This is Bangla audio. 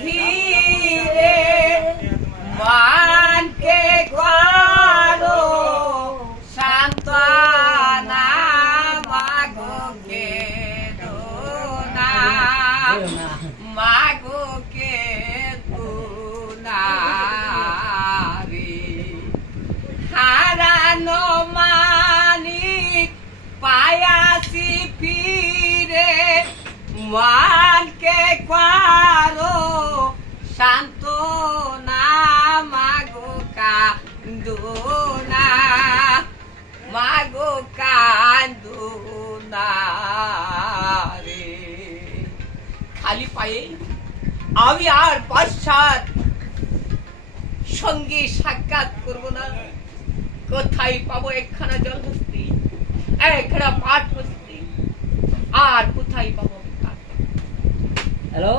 ফিরে মানকে করো সান্ত্বনা মাগোকে দোনা মাগোকে দোনা রে হারানো মানিক পায়াসি ফিরে মানকে করো সান্ত্বনা মাগো কান্দোনা মাগো কান্দোনা রে খালি পায়ে আমি আর পশ্চাৎ সঙ্গী সাক্ষাৎ করব না। কোথায় পাবো একখানা জলহস্তি, একখানা পাঠহস্তি, আর কোথায় পাবো? হ্যালো।